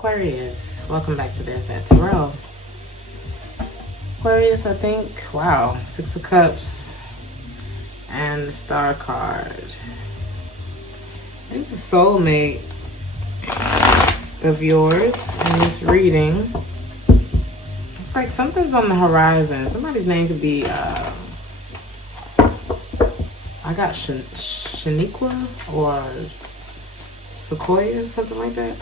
Aquarius, welcome back to Theresthattarot. Aquarius, I think, wow, Six of Cups and the Star card. There's a soulmate of yours in this reading. It's like something's on the horizon. Somebody's name could be, I got Shaniqua or Sequoia, something like that.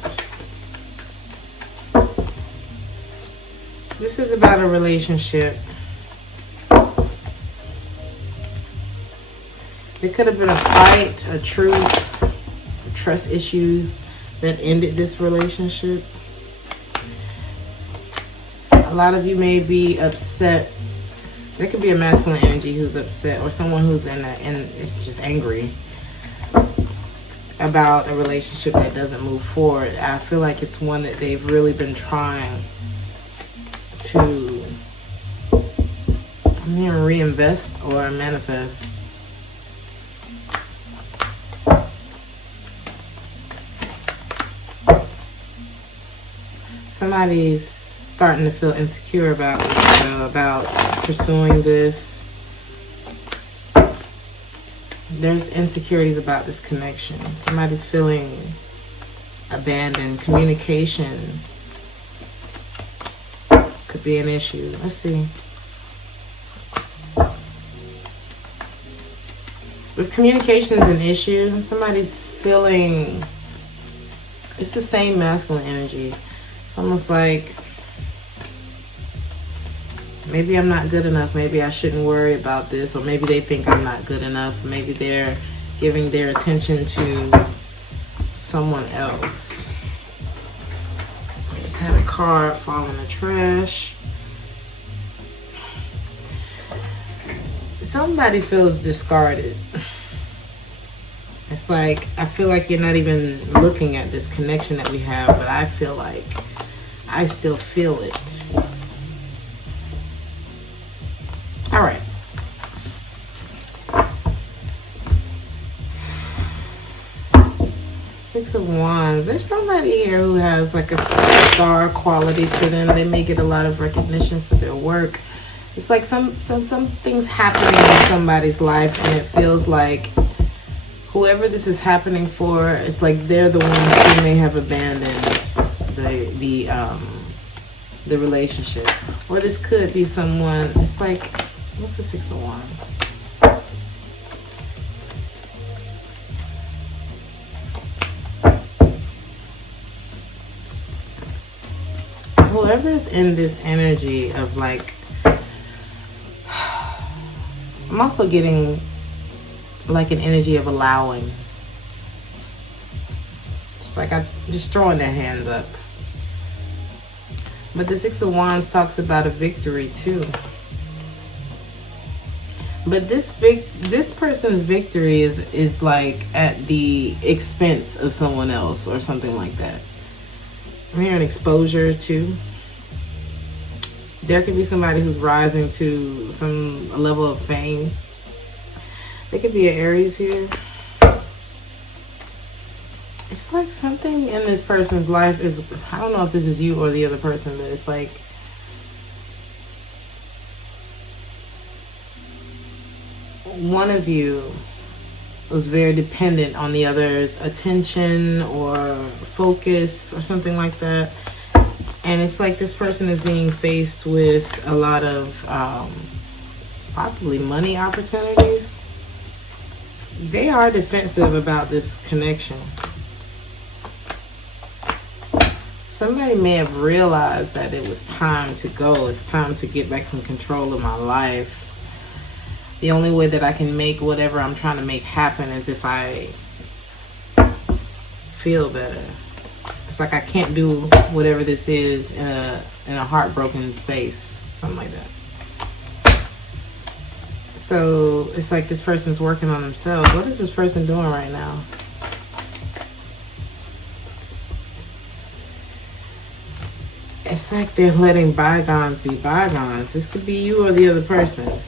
This is about a relationship. It could have been a fight, a truth, trust issues that ended this relationship. A lot of you may be upset. There could be a masculine energy who's upset, or someone who's and it's just angry about a relationship that doesn't move forward. I feel like it's one that they've really been trying to reinvest or manifest. Somebody's starting to feel insecure about pursuing this. There's insecurities about this connection. Somebody's feeling abandoned. Communication could be an issue. Let's see. If communication is an issue, somebody's feeling, it's the same masculine energy. It's almost like, maybe I'm not good enough. Maybe I shouldn't worry about this. Or maybe they think I'm not good enough. Maybe they're giving their attention to someone else. I just had a card fall in the trash. Somebody feels discarded. It's like, I feel like you're not even looking at this connection that we have, but I feel like I still feel it. All right. Six of Wands. There's somebody here who has like a star quality to them. They may get a lot of recognition for their work. It's like something's happening in somebody's life, and it feels like whoever this is happening for, it's like they're the ones who may have abandoned the relationship. Or this could be someone, it's like, what's the Six of Wands? Whoever's in this energy of like, I'm also getting like an energy of allowing. Just like just throwing their hands up. But the Six of Wands talks about a victory too. But this person's victory is like at the expense of someone else or something like that. I'm hearing exposure too. There could be somebody who's rising to some level of fame. There could be an Aries here. It's like something in this person's life is, I don't know if this is you or the other person, but it's like one of you was very dependent on the other's attention or focus or something like that. And it's like this person is being faced with a lot of possibly money opportunities. They are defensive about this connection. Somebody may have realized that it was time to go. It's time to get back in control of my life. The only way that I can make whatever I'm trying to make happen is if I feel better. It's like I can't do whatever this is in a heartbroken space. Something like that. So it's like this person's working on themselves. What is this person doing right now? It's like they're letting bygones be bygones. This could be you or the other person.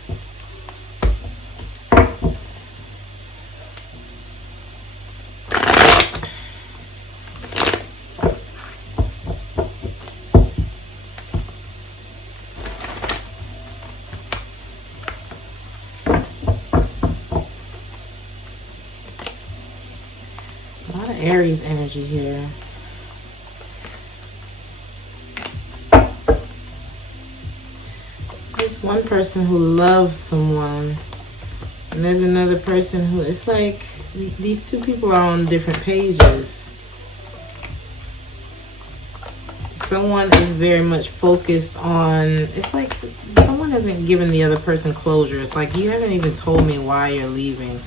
Aries energy here. There's one person who loves someone, and there's another person who, it's like these two people are on different pages. Someone is very much focused on, it's like someone isn't giving the other person closure. It's like, you haven't even told me why you're leaving,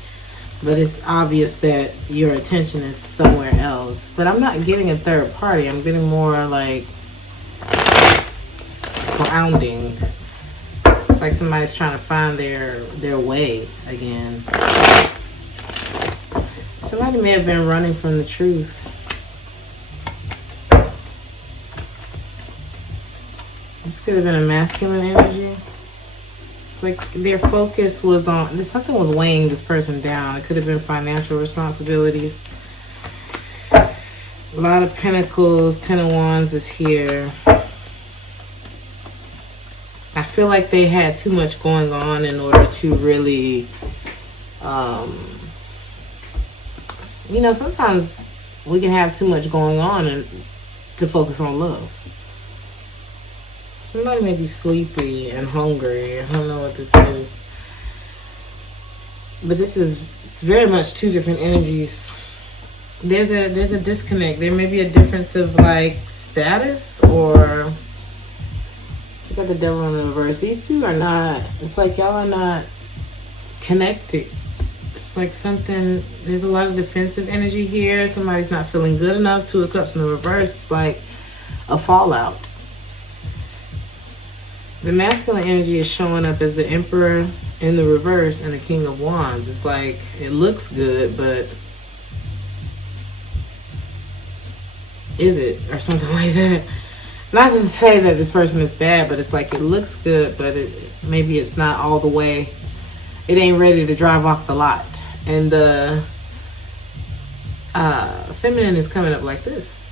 but it's obvious that your attention is somewhere else. But I'm not getting a third party. I'm getting more like grounding. It's like somebody's trying to find their way again. Somebody may have been running from the truth. This could have been a masculine energy. It's like their focus was on, something was weighing this person down. It could have been financial responsibilities. A lot of pentacles, 10 of wands is here. I feel like they had too much going on in order to really, you know, sometimes we can have too much going on and to focus on love. Somebody may be sleepy and hungry. I don't know what this is. But this is, it's very much two different energies. There's a disconnect. There may be a difference of like status, or you got the devil in the reverse. These two are not, it's like y'all are not connected. It's like something, there's a lot of defensive energy here. Somebody's not feeling good enough. 2 of Cups in the reverse. It's like a fallout. The masculine energy is showing up as the Emperor in the reverse and the King of Wands. It's like, it looks good, but is it? Or something like that. Not to say that this person is bad, but it's like, it looks good, but maybe it's not all the way. It ain't ready to drive off the lot. And the feminine is coming up like this.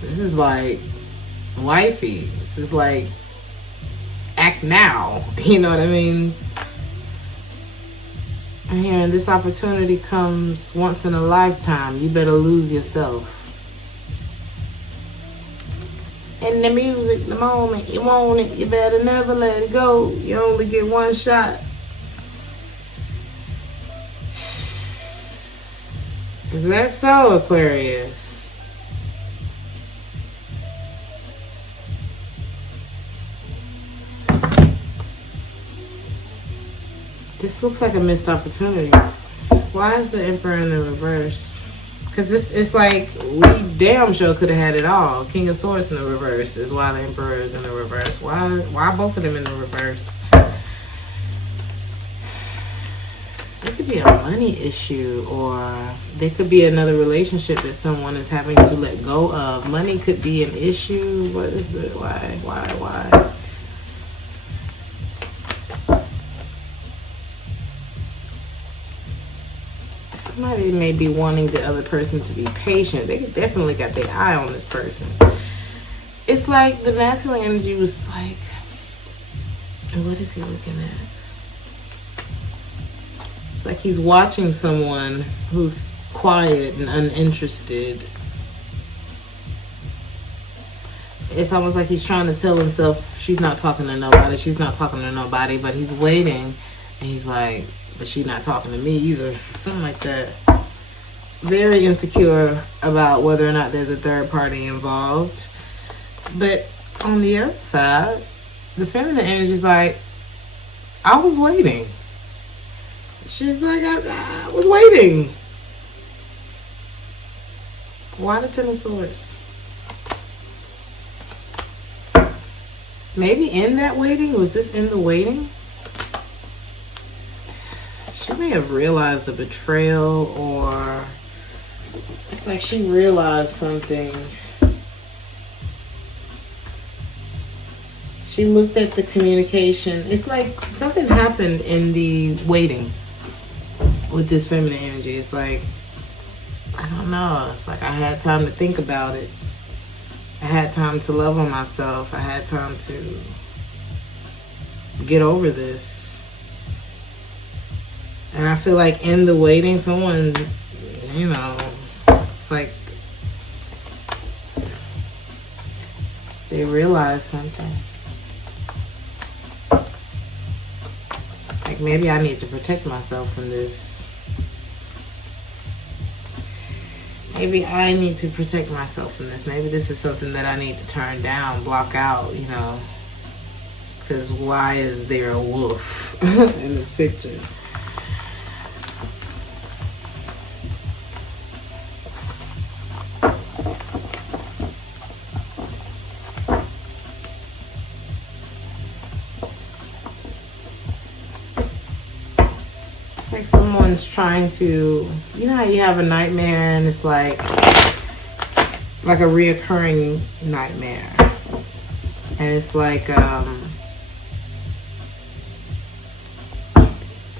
This is like wifey. This is like, act now. You know what I mean? And here, this opportunity comes once in a lifetime. You better lose yourself. In the music, the moment you want it, you better never let it go. You only get one shot. Is that so, Aquarius? This looks like a missed opportunity. Why is the Emperor in the reverse? Because this is like, we damn sure could have had it all. King of Swords in the reverse is why the Emperor is in the reverse. Why both of them in the reverse? It could be a money issue, or there could be another relationship that someone is having to let go of. Money could be an issue. What is the, why? Somebody may be wanting the other person to be patient. They definitely got their eye on this person. It's like the masculine energy was like, what is he looking at? It's like he's watching someone who's quiet and uninterested. It's almost like he's trying to tell himself, she's not talking to nobody, she's not talking to nobody, but he's waiting, and he's like, but she's not talking to me either. Something like that. Very insecure about whether or not there's a third party involved. But on the other side, the feminine energy is like, I was waiting. She's like, I was waiting. Why the 10 of Swords? Maybe in that waiting? Was this in the waiting? She may have realized the betrayal, or it's like she realized something. She looked at the communication. It's like something happened in the waiting with this feminine energy. It's like, I don't know. It's like I had time to think about it. I had time to love on myself. I had time to get over this. And I feel like in the waiting, someone, you know, It's like they realize something. Like, maybe I need to protect myself from this. Maybe I need to protect myself from this. Maybe this is something that I need to turn down, block out, you know. Because why is there a wolf in this picture? It's like someone's trying to, you know how you have a nightmare and it's like a reoccurring nightmare. And it's like,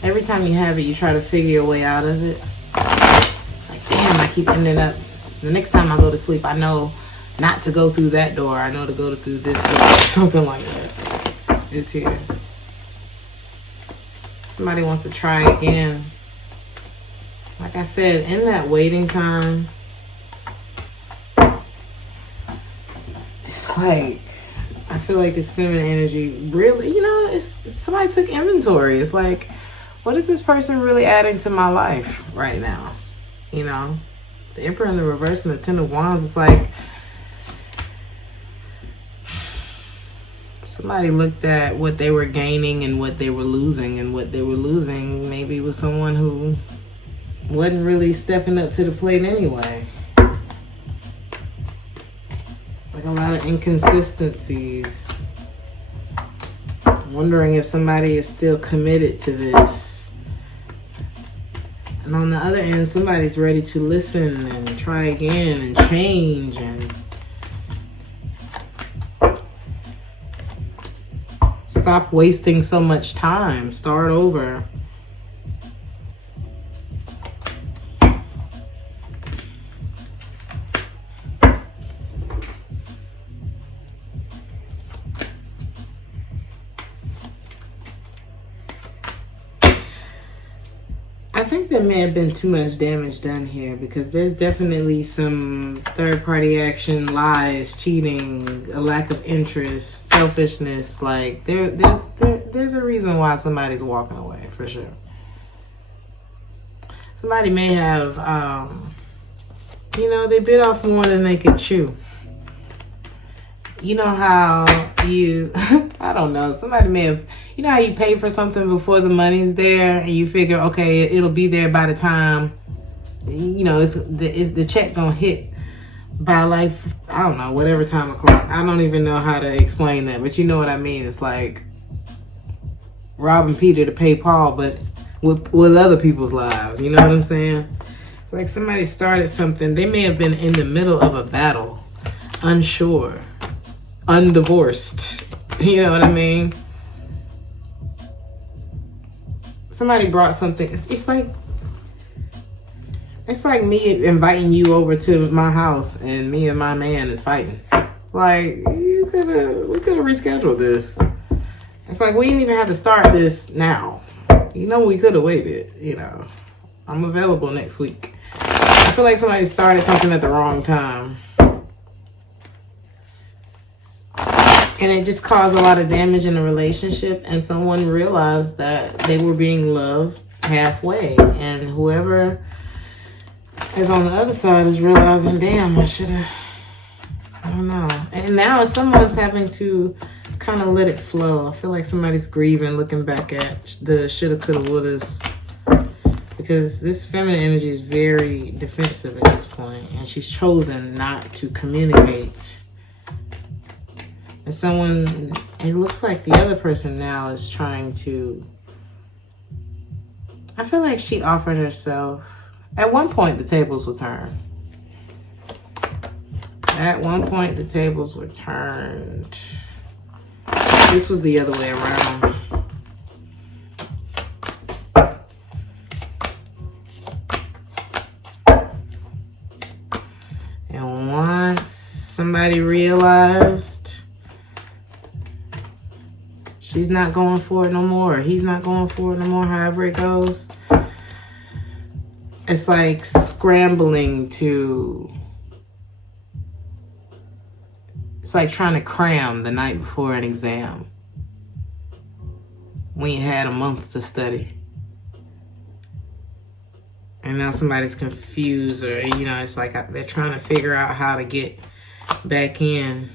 every time you have it, you try to figure your way out of it. It's like, damn, I keep ending up. So the next time I go to sleep, I know not to go through that door. I know to go through this door. Something like that. It's here. Somebody wants to try again. Like I said, in that waiting time, it's like, I feel like this feminine energy really, you know, it's somebody took inventory. It's like, what is this person really adding to my life right now? You know, the Emperor in the reverse and the Ten of Wands, it's like somebody looked at what they were gaining and what they were losing, and what they were losing maybe was someone who wasn't really stepping up to the plate anyway. Like a lot of inconsistencies. Wondering if somebody is still committed to this. And on the other end, somebody's ready to listen and try again and change and stop wasting so much time. Start over. I think there may have been too much damage done here, because there's definitely some third-party action, lies, cheating, a lack of interest, selfishness. Like there's a reason why somebody's walking away, for sure. Somebody may have, you know, they bit off more than they could chew. You know how you, I don't know, somebody may have, you know how you pay for something before the money's there and you figure, okay, it'll be there by the time, you know, it's the check gonna hit by like, I don't know, whatever time o'clock. I don't even know how to explain that, but you know what I mean. It's like robbing Peter to pay Paul, but with other people's lives, you know what I'm saying? It's like somebody started something. They may have been in the middle of a battle, unsure, undivorced, you know what I mean? Somebody brought something. It's like me inviting you over to my house and me and my man is fighting. Like, we could have rescheduled this. It's like we didn't even have to start this now. You know, we could have waited. You know, I'm available next week. I feel like somebody started something at the wrong time. And it just caused a lot of damage in the relationship, and someone realized that they were being loved halfway, and whoever is on the other side is realizing, damn, I should have, I don't know. And now someone's having to kind of let it flow. I feel like somebody's grieving, looking back at the shoulda, coulda, wouldas, because this feminine energy is very defensive at this point, and she's chosen not to communicate. And someone, it looks like the other person now is trying to, I feel like she offered herself. At one point, the tables will turn. At one point, the tables were turned. This was the other way around. And once somebody realized she's not going for it no more, he's not going for it no more, however it goes, It's like scrambling to... It's like trying to cram the night before an exam when you had a month to study. And now somebody's confused, or, you know, it's like they're trying to figure out how to get back in,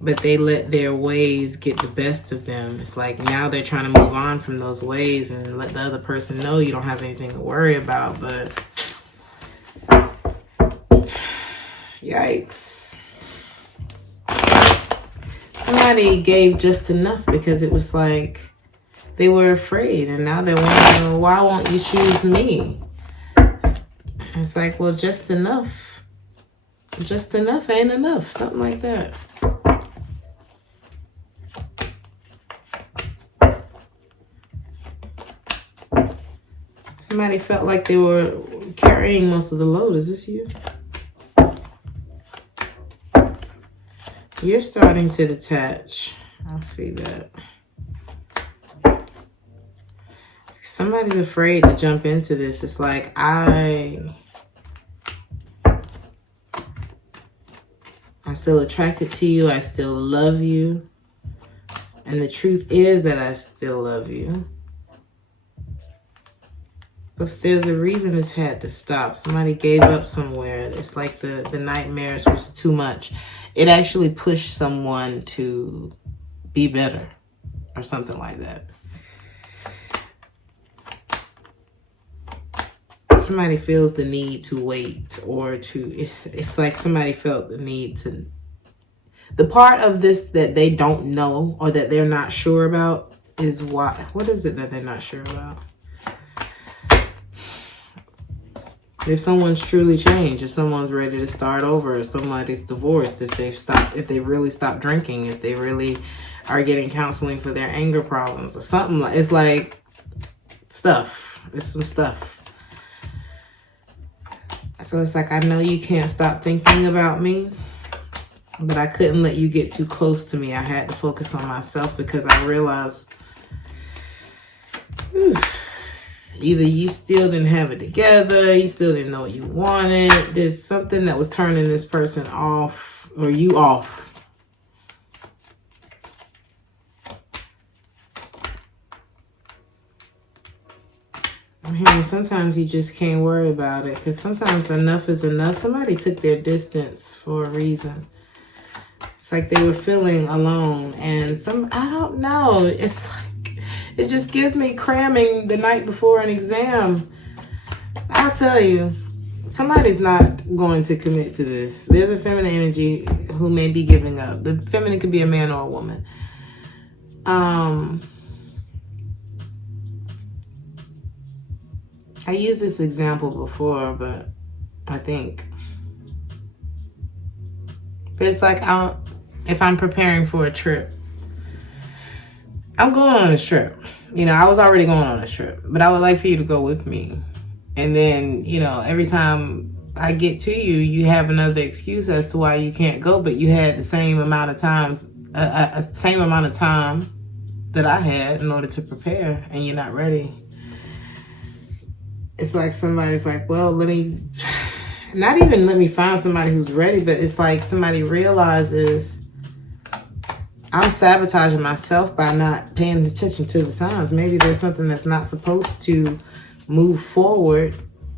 but they let their ways get the best of them. It's like now they're trying to move on from those ways and let the other person know you don't have anything to worry about, but yikes. Somebody gave just enough because it was like they were afraid, and now they're wondering, well, why won't you choose me? It's like, well, just enough. Just enough ain't enough. Something like that. Somebody felt like they were carrying most of the load. Is this you? You're starting to detach. I'll see that. Somebody's afraid to jump into this. It's like, I'm still attracted to you. I still love you. And the truth is that I still love you. But if there's a reason this had to stop, somebody gave up somewhere. It's like the nightmares was too much. It actually pushed someone to be better or something like that. Somebody feels the need to wait, or it's like somebody felt the need to... The part of this that they don't know or that they're not sure about is what is it that they're not sure about? If someone's truly changed, if someone's ready to start over, if somebody's divorced, if they really stopped drinking, if they really are getting counseling for their anger problems or something. It's like stuff. It's some stuff. So it's like, I know you can't stop thinking about me, but I couldn't let you get too close to me. I had to focus on myself because I realized either you still didn't have it together, you still didn't know what you wanted. There's something that was turning this person off, or you off. I'm hearing sometimes you just can't worry about it, because sometimes enough is enough. Somebody took their distance for a reason. It's like they were feeling alone, and I don't know. It's like, it just gives me cramming the night before an exam. I'll tell you, somebody's not going to commit to this. There's a feminine energy who may be giving up. The feminine could be a man or a woman. I used this example before, but I think it's like if I'm preparing for a trip, I'm going on a trip. You know, I was already going on a trip, but I would like for you to go with me. And then, you know, every time I get to you, you have another excuse as to why you can't go, but you had the same amount of time that I had in order to prepare, and you're not ready. It's like somebody's like, well, not even let me find somebody who's ready, but it's like somebody realizes I'm sabotaging myself by not paying attention to the signs. Maybe there's something that's not supposed to move forward.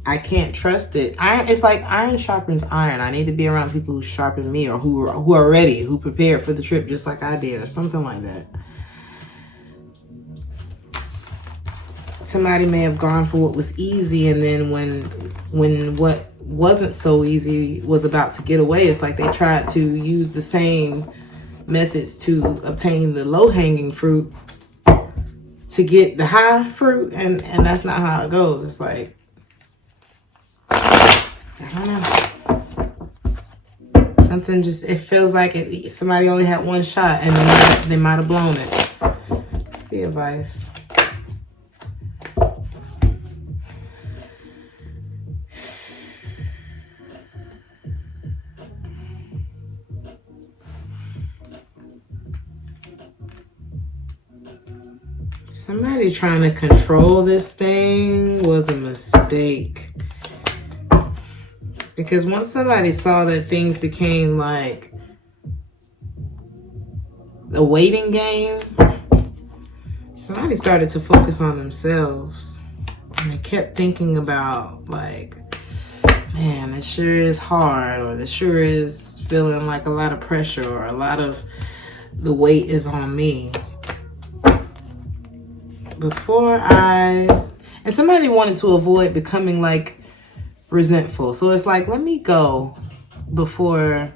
I can't trust it. It's like iron sharpens iron. I need to be around people who sharpen me, or who are ready, who prepared for the trip just like I did, or something like that. Somebody may have gone for what was easy, and then when what wasn't so easy was about to get away, it's like they tried to use the same methods to obtain the low-hanging fruit to get the high fruit, and that's not how it goes. It's like, I don't know. Something just, it feels like somebody only had one shot, and they might have blown it. That's the advice. Somebody trying to control this thing was a mistake. Because once somebody saw that things became like a waiting game, somebody started to focus on themselves. And they kept thinking about like, man, it sure is hard, or this sure is feeling like a lot of pressure, or a lot of the weight is on me. And somebody wanted to avoid becoming like resentful. So it's like, let me go before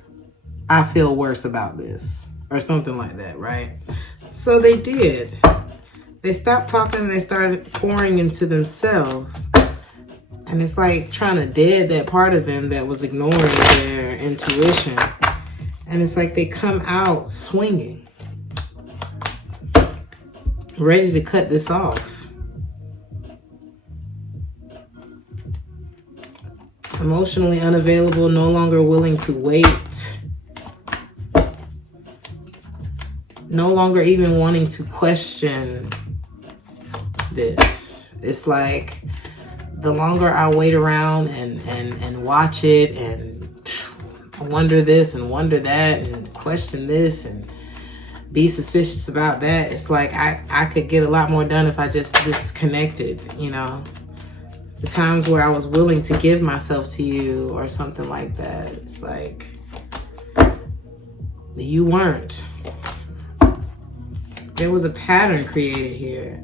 I feel worse about this, or something like that, right? So they did. They stopped talking and they started pouring into themselves. And it's like trying to dead that part of them that was ignoring their intuition. And it's like they come out swinging, ready to cut this off. Emotionally unavailable, no longer willing to wait. No longer even wanting to question this. It's like the longer I wait around and watch it and wonder this and wonder that and question this and be suspicious about that, it's like I could get a lot more done if I just disconnected, you know. The times where I was willing to give myself to you or something like that, it's like you weren't. There was a pattern created here.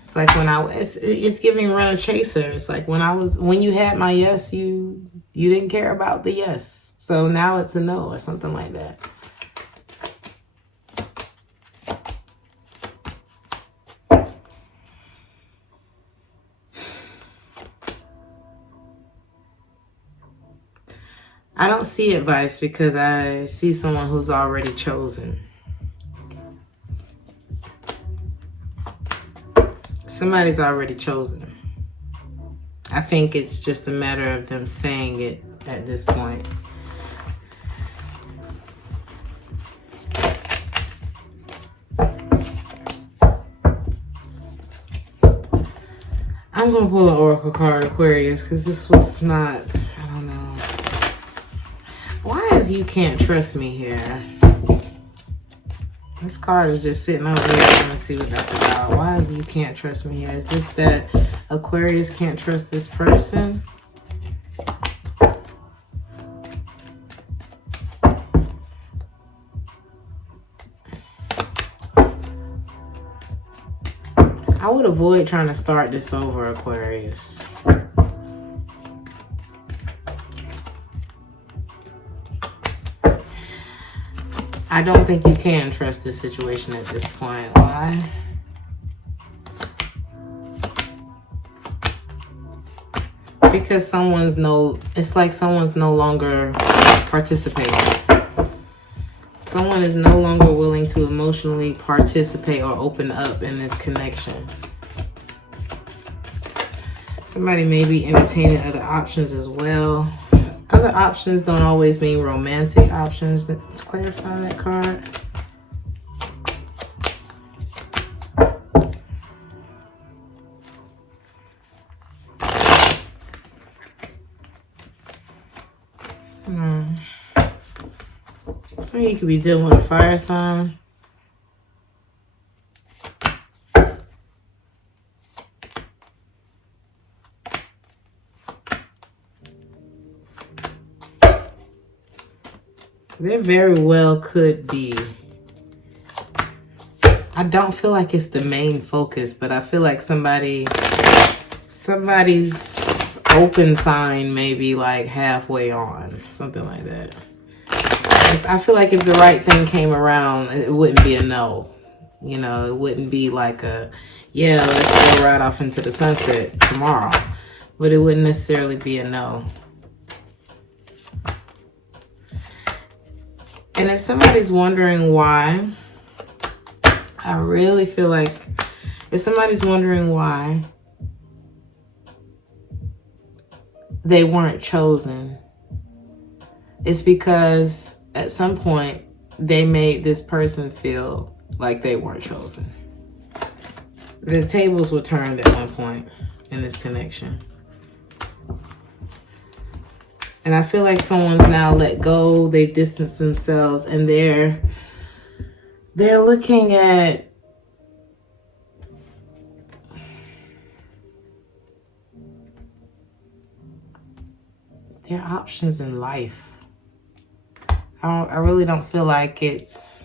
It's like it's giving runner chaser. It's like when you had my yes, you didn't care about the yes. So now it's a no or something like that. I don't see advice because I see someone who's already chosen. Somebody's already chosen. I think it's just a matter of them saying it at this point. I'm going to pull an oracle card, Aquarius, because this was not, I don't know. Why is you can't trust me here? This card is just sitting over here. Let's see what that's about. Why is you can't trust me here? Is this that Aquarius can't trust this person? I would avoid trying to start this over, Aquarius. I don't think you can trust this situation at this point. Why? Because it's like someone's no longer participating. Someone is no longer willing to emotionally participate or open up in this connection. Somebody may be entertaining other options as well. Other options don't always mean romantic options. Let's clarify that card. Or you could be dealing with a fire sign. There very well could be. I don't feel like it's the main focus, but I feel like somebody's open sign may be like halfway on, something like that. I feel like if the right thing came around, it wouldn't be a no. You know, it wouldn't be like a, yeah, let's go right off into the sunset tomorrow. But it wouldn't necessarily be a no. And if somebody's wondering why, I really feel like if somebody's wondering why they weren't chosen, it's because at some point they made this person feel like they weren't chosen. The tables were turned at one point in this connection. And I feel like someone's now let go. They've distanced themselves, and they're looking at their options in life. I really don't feel like it's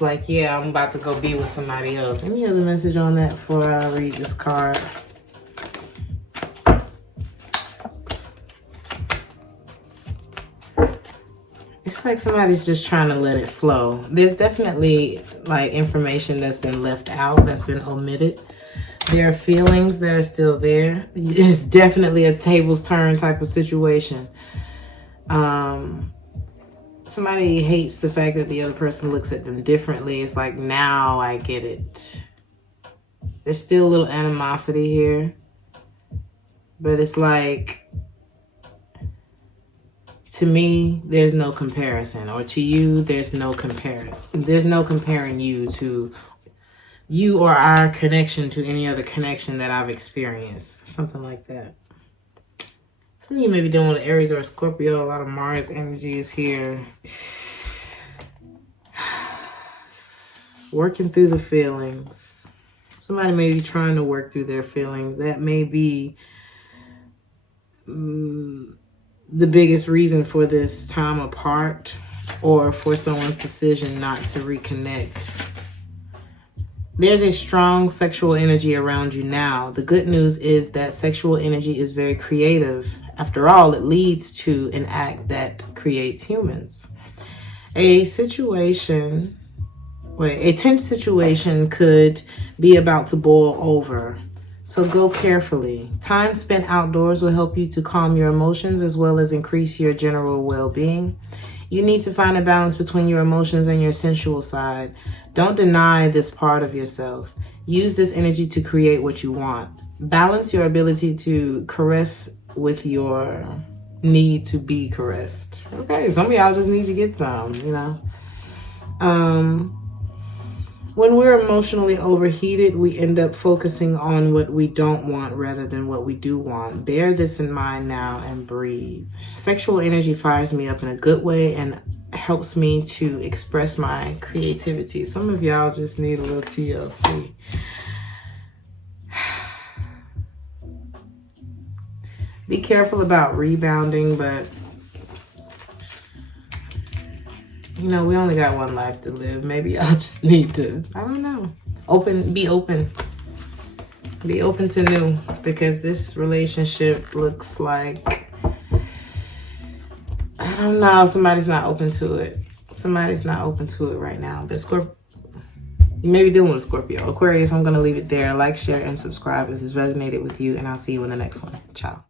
like, yeah, I'm about to go be with somebody else. Any other message on that before I read this card? It's like somebody's just trying to let it flow. There's definitely like information that's been left out, that's been omitted. There are feelings that are still there. It's definitely a tables turn type of situation. Somebody hates the fact that the other person looks at them differently. It's like, now I get it. There's still a little animosity here. But it's like, to me, there's no comparison. Or to you, there's no comparison. There's no comparing you to you or our connection to any other connection that I've experienced. Something like that. Some of you may be dealing with Aries or a Scorpio. A lot of Mars energy is here. Working through the feelings. Somebody may be trying to work through their feelings. That may be the biggest reason for this time apart, or for someone's decision not to reconnect. There's a strong sexual energy around you now. The good news is that sexual energy is very creative. After all, it leads to an act that creates humans. A tense situation could be about to boil over. So go carefully. Time spent outdoors will help you to calm your emotions as well as increase your general well-being. You need to find a balance between your emotions and your sensual side. Don't deny this part of yourself. Use this energy to create what you want. Balance your ability to caress with your need to be caressed. Okay, some of y'all just need to get some, you know. When we're emotionally overheated, we end up focusing on what we don't want rather than what we do want. Bear this in mind now and breathe. Sexual energy fires me up in a good way and helps me to express my creativity. Some of y'all just need a little TLC. Be careful about rebounding, but you know, we only got one life to live. Maybe I'll just need to, I don't know, be open. Be open to new, because this relationship looks like, I don't know, somebody's not open to it. Somebody's not open to it right now. But you may be dealing with a Scorpio. Aquarius, I'm going to leave it there. Like, share, and subscribe if this resonated with you, and I'll see you in the next one. Ciao.